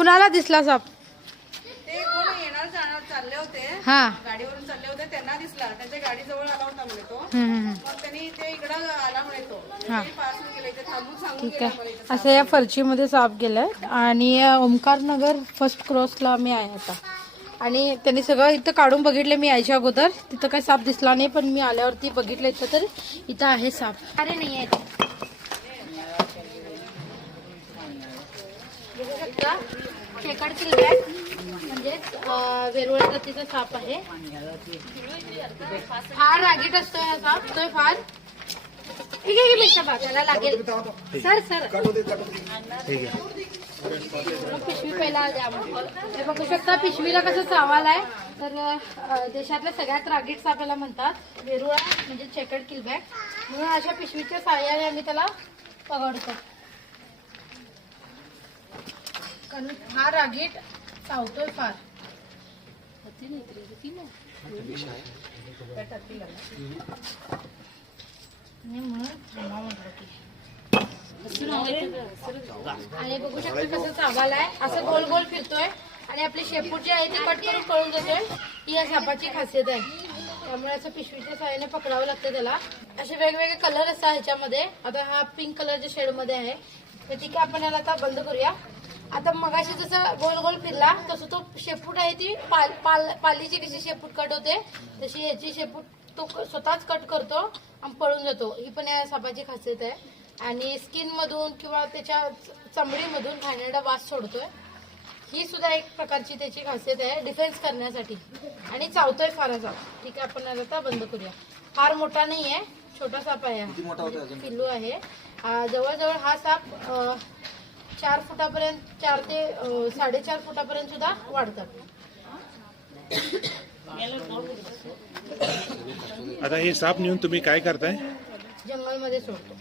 कुणाला दिसला साप? ते कोण येणार जाणार चालले होते, हा गाडीवरून चालले होते, त्यांना दिसला. त्यांच्या गाडी जवळ आला होता म्हणे तो. मग त्यांनी ते इकडं आला म्हणे तो. हा. ते पास होऊन गेले, इथे थांबून सांगून ठीक गेला म्हणे आहे. इथे. असं या फरचीमध्ये साप गेलाय आणि ओमकार नगर फर्स्ट क्रॉसला मी आहे आता. आणि त्यांनी सगळं इथं काढून बघितले मी यायच्या अगोदर. तिथं काही साप दिसला नाही, पण मी आल्यावरती बघितलं इथं तर इथं आहे साप. अरे नाही आहे खेकड किल्ल्यात म्हणजेच वेरुळ जातीचा साप आहे. फार रागीट असतो हा साप. तो फार ठीक आहे की मिरच्या भाताला लागेल. सर सर पिशवी पहिला द्या. हे बघू शकता पिशवीला कसं चावाल आहे. तर देशातल्या सगळ्यात रागीट सापाला म्हणतात वेरुळा म्हणजे चेकर्ड किलबॅक. म्हणून अशा पिशवीच्या साह्याने आम्ही त्याला पकडतो. कारण फार रागीट चावतोय फार. आणि बघू शकता कसं चावालाय. असं गोल गोल फिरतोय आणि आपली शेपूट जी आहे ती कट करून पळून जातोय. ही या सापाची खासियत आहे. त्यामुळे असं पिशवीच्या साह्याने पकडावं लागतं त्याला. असे वेगवेगळे कलर असतात ह्याच्यामध्ये. आता हा पिंक कलरच्या शेड मध्ये आहे. तर ठीक आहे आपण याला आता बंद करूया. आता मगाशी जसं गोल गोल फिरला तसं तो शेपूट आहे ती पालीची कशी शेपूट कट होते तशी ह्याची शेपूट तो स्वतःच कट करतो आणि पळून जातो. ही पण या सापाची खासियत आहे. आणि स्किन मधून किंवा त्याच्या चमडीमधून घाणेरडा वास सोडतोय. ही सुद्धा एक प्रकारची त्याची खासियत आहे डिफेन्स करण्यासाठी. आणि चावतोय फार साप. ठीक आहे आपण आता बंद करूया. फार मोठा नाहीये, छोटा साप आहे. पिल्लू आहे. जवळजवळ हा साप 4 फुटापर्यंत 4 ते 4.5 फुटापर्यंत सुद्धा वाढतात. आता हे साप नेऊन तुम्ही काय करताय? जंगलमध्ये सोडतो.